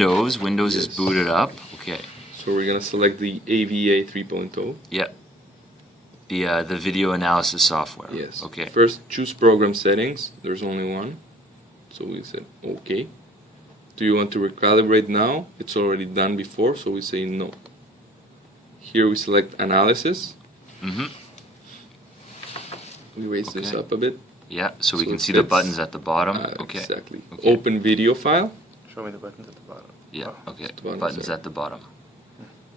Windows. Windows is Yes. booted up. Okay. So we're gonna select the AVA 3.0. Yeah. The video analysis software. Yes. Okay. First, choose program settings. There's only one. So we said OK. Do you want to recalibrate now? It's already done before, so we say no. Here we select analysis. Mm-hmm. We raise this Okay. up a bit. Yeah, so we So can it see the fits. buttons at the bottom. Okay. Exactly. Okay. Open video file. Show me the buttons at the bottom. Yeah, okay. the bottom, Buttons sorry. at the bottom.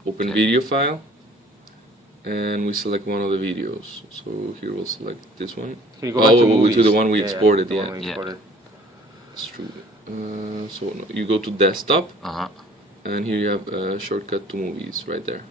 Open Okay. video file. And we select one of the videos. So here we'll select this one. Can you go back to To movies? the one we Yeah, exported, the yeah. one we Yeah. exported. That's true. So no, you go to desktop, Uh-huh. and here you have a shortcut to movies right there.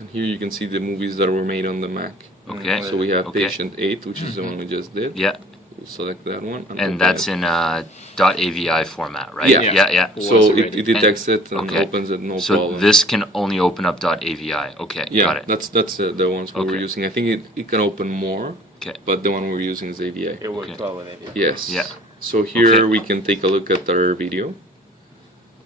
And here you can see the movies that were made on the Mac. Okay. So we have Okay. Patient 8, which is the one we just did. Yeah, We'll select that one. and that's in .avi format, right? Yeah. Yeah. So it detects it and Okay. opens it, no So problem. this can only open up .avi. Okay, yeah, got it. that's the ones we were Okay. using. I think it can open more, Okay. but the one we're using is AVA. It worked Okay. well with it. Yes. Yeah. So here Okay. we can take a look at our video,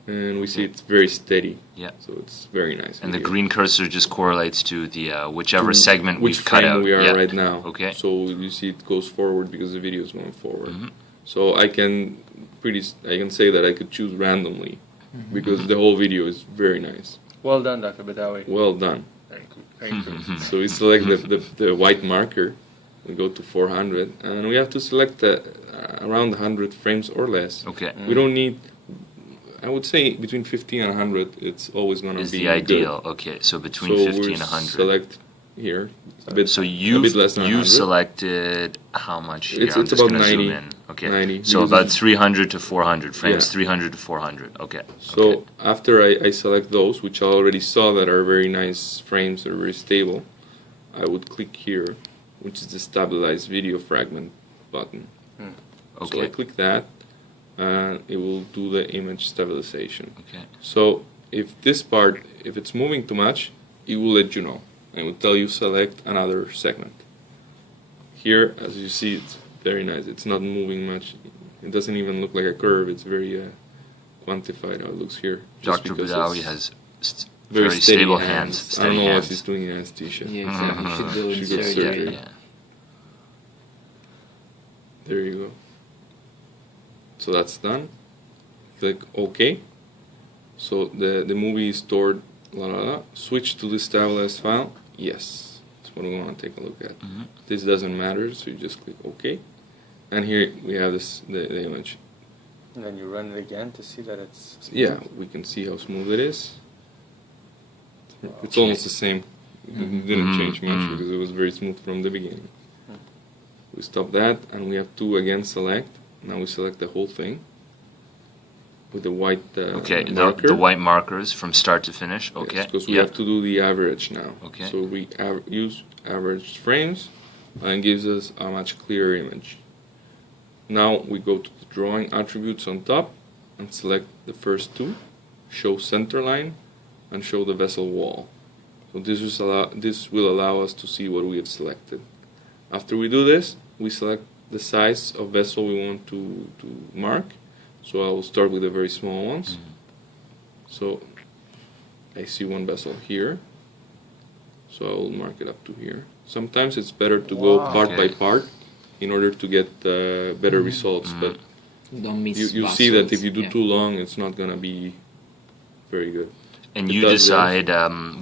and we see it's very steady. Yeah. So it's very nice. And the video. green cursor just correlates to the whichever To segment which we've cut frame out. we are Yeah. right now. Okay. So you see it goes forward because the video is going forward. Mhm. So I can say that I could choose randomly because the whole video is very nice. Well done, Dr. Badawi. Well done. Very good. Very good. So we select the white marker. We go to 400, and we have to select around 100 frames or less. Okay. We don't need. I would say between 50 and 100, it's always going to Is be the ideal. Good. Okay, so between So 50 we and 100. select here a bit. So a you bit less than you 100. selected how much? It's I'm just about gonna 90, Zoom in. Okay. 90, So because about it's- 300 to 400 frames. Yeah. 300 to 400. Okay. So okay. after I select those, which I already saw that are very nice frames, they're very stable, I would click here, which is the stabilize video fragment button. So I Okay. click that, and it will do the image stabilization. Okay. So if this part, if it's moving too much, it will let you know. It will tell you select another segment. Here, as you see, it's very nice. It's not moving much. It doesn't even look like a curve. It's very quantified how it looks here. Just Dr. because Badawi it's has very very steady stable hands. I Steady don't know hands. what he's doing in anesthesia. Yeah, exactly. Should do She got surgery. surgery. Yeah. There you go. So that's done. Click OK. So the movie is stored. La la la. Switch to the stabilized file. Yes, that's what we want to take a look at. Mhm. This doesn't matter, so you just click OK. And here we have the image. And then you run it again to see that it's smooth. Yeah, we can see how smooth it is. It's Okay. almost the same. It didn't Mhm, change much mhm. because it was very smooth from the beginning. We stop that, and we have to again select. Now we select the whole thing with the white Okay. marker. The white markers from start to finish. Okay. Because we yeah. have to do the average now. Okay. So we use average frames, and gives us a much clearer image. Now we go to the drawing attributes on top and select the first two, show center line, and show the vessel wall. So this will allow us to see what we have selected. After we do this, we select the size of vessel we want to mark. So I will start with the very small ones. So I see one vessel here. So I will mark it up to here. Sometimes it's better to go part by Okay. part in order to get better results. But Don't miss you see that if vessels. you do Yeah. too long, it's not going to be very good. And It you does decide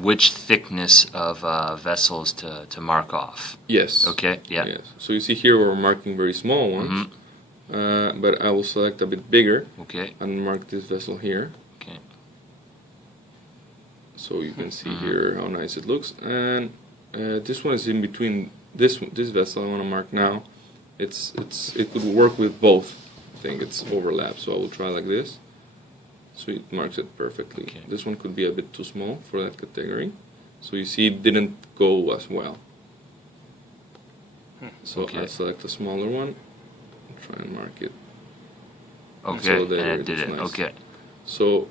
which thickness of vessels to mark off. Yes. Okay. Yeah. Yes. So you see here we're marking very small ones. Mhm. But I will select a bit bigger Okay. and mark this vessel here. Okay. So you can see here how nice it looks. And this one is in between this vessel I want to mark now. It could work with both. I think it's overlap. So I will try like this. So it marks it perfectly. Okay. This one could be a bit too small for that category. So you see it didn't go as well. So Okay. I'll select a smaller one and try and mark it. Okay. So there And it it did is it. nice. Okay. So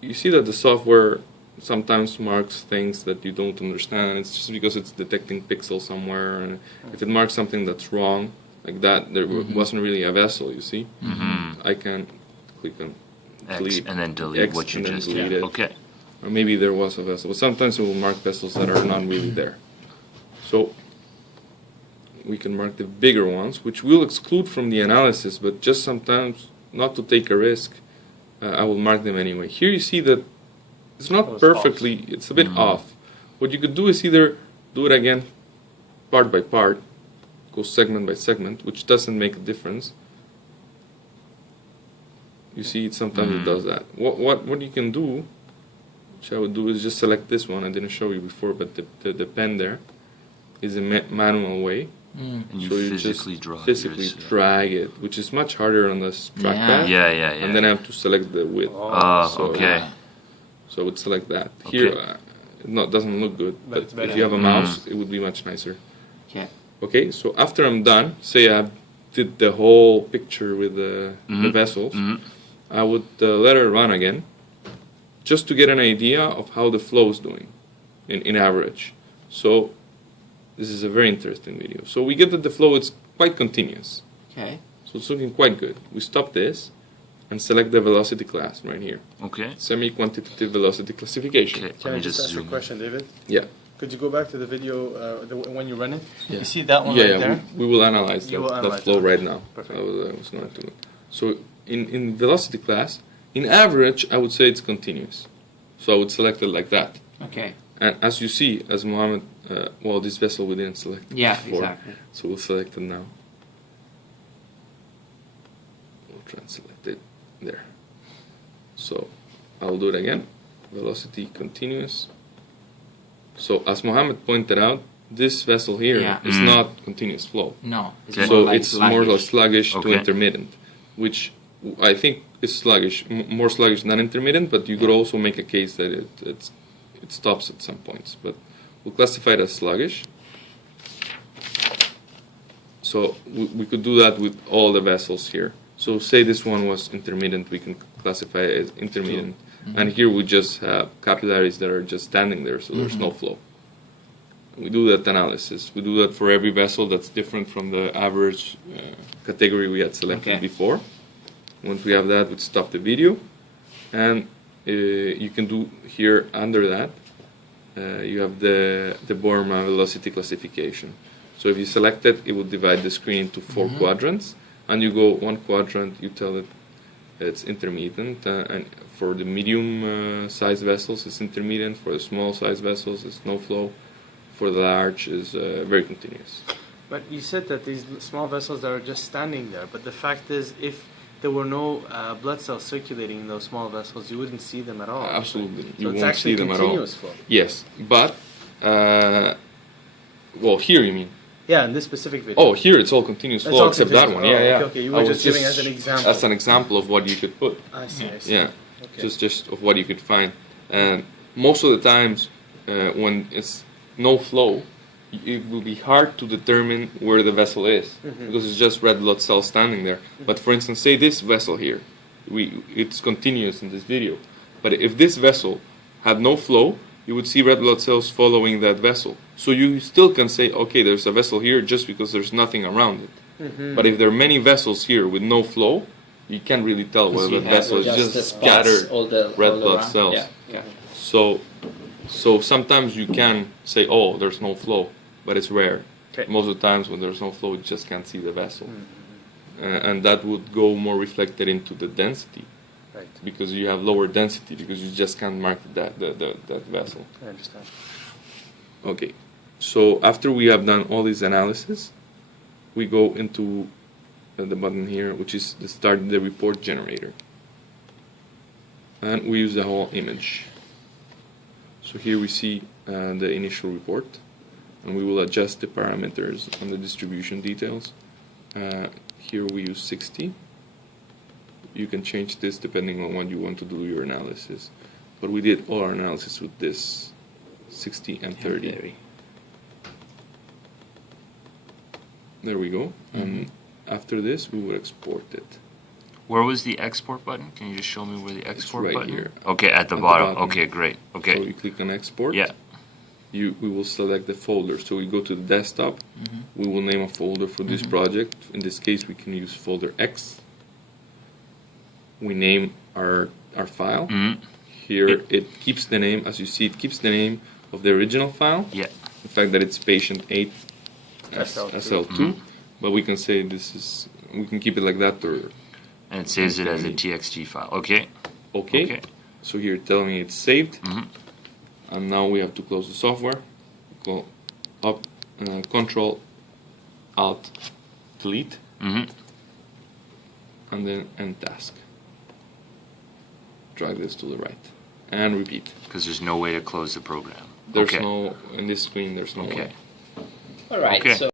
you see that the software sometimes marks things that you don't understand. It's just because it's detecting pixels somewhere, and if it marks something that's wrong, like that, there wasn't really a vessel. You see, Mhm. I can click on X and then delete X what you and then just delete did. it. Okay. Or maybe there was a vessel. But sometimes we will mark vessels that are not really there. So we can mark the bigger ones, which we'll exclude from the analysis, but just sometimes not to take a risk, I will mark them anyway. Here you see that it's not it's perfectly, it's a bit off. What you could do is either do it again part by part, go segment by segment, which doesn't make a difference. You see, sometimes it does that. What you can do, which I would do, is just select this one. I didn't show you before, but the pen there is a manual way. And you So physically just draw physically yours. drag it, which is much harder on this trackpad. Yeah. And then I have to select the width. Oh, So- okay. So I would select that. Here, Okay. it doesn't look good, But but it's better. if you have a mouse, it would be much nicer. Okay. Okay, so after I'm done, say I did the whole picture with the vessels, I would let it run again, just to get an idea of how the flow is doing in average. So this is a very interesting video. So we get that the flow is quite continuous. Okay. So it's looking quite good. We stop this and select the velocity class right here. Okay. Semi-quantitative velocity classification. Okay. Can Let I me just just ask a zoom in. question, David? Yeah. Could you go back to the video when you run it? Yeah. You see that one Yeah, right yeah, there? we will analyze You that, will that analyze flow that. right now. Perfect. I was going to. So in velocity class, in average, I would say it's continuous. So I would select it like that. Okay. And as you see, as Mohammed, well, this vessel we didn't select Yeah, before. exactly. So we'll select it now. We'll try and select it there. So I'll do it again. Velocity continuous. So as Mohammed pointed out, this vessel here is Yeah. not continuous flow. No. It's Okay. So more like it's more like sluggish to Okay. intermittent, which I think is sluggish, more sluggish than intermittent. But you could also make a case that it stops at some points. But we'll classify it as sluggish. So we could do that with all the vessels here. So say this one was intermittent, we can classify it as intermittent. And here we just have capillaries that are just standing there, so there's no flow. We do that analysis. We do that for every vessel that's different from the average category we had selected Okay. before. Once we have that, we stop the video. And you can do here under that, you have the Borma velocity classification. So if you select it, it will divide the screen into 4 quadrants. And you go one quadrant, you tell it it's intermittent. And for the medium size vessels, it's intermittent. For the small size vessels, it's no flow. For the large, is very continuous. But you said that these small vessels that are just standing there, but the fact is, if there were no blood cells circulating in those small vessels, you wouldn't see them at all. Absolutely, So you it's won't actually see them at all. continuous flow. Yes, but well, here you mean? Yeah, in this specific video. Oh, here it's all continuous It's flow all except that continuous. one. Oh, Yeah, yeah. okay, okay. You were I was just giving as an example. As an example of what you could put. I see, I see. Yeah, Okay. just of what you could find. And most of the times, when it's no flow, it will be hard to determine where the vessel is because it's just red blood cells standing there. But for instance, say this vessel here, it's continuous in this video. But if this vessel had no flow, you would see red blood cells following that vessel. So you still can say, okay, there's a vessel here just because there's nothing around it. But if there are many vessels here with no flow, you can't really tell whether the vessel is the just spots scattered all the, red all blood around. cells. Yeah. Yeah. So sometimes you can say, oh, there's no flow, but it's rare. Okay. Most of the times when there's no flow, you just can't see the vessel. And that would go more reflected into the density, Right. because you have lower density, because you just can't mark that vessel. I understand. Okay, so after we have done all this analysis, we go into the button here, which is the start the report generator. And we use the whole image. So here we see the initial report, and we will adjust the parameters on the distribution details. Here we use 60. You can change this depending on what you want to do your analysis. But we did all our analysis with this 60 and 30. There we go. And after this, we will export it. Where was the export button? Can you just show me where the export right button? here. Okay, at the At the bottom. bottom. Okay, great. Okay. So you click on export. Yeah. We will select the folder. So we go to the desktop. We will name a folder for this project. In this case, we can use folder X. We name our file. Mhm. Here it keeps the name, as you see, it keeps the name of the original file. Yeah. The fact that it's patient 8 SL2. SL2, but we can say we can keep it like that, or And it saves it as a TXT file. Okay. okay. Okay. So here telling me it's saved, Mhm. and now we have to close the software. Go up, Control Alt Delete, Mhm. and then End Task. Drag this to the right, and repeat. Because there's no way to close the program. There's okay. no in this screen. There's no Okay. way. All right. Okay. So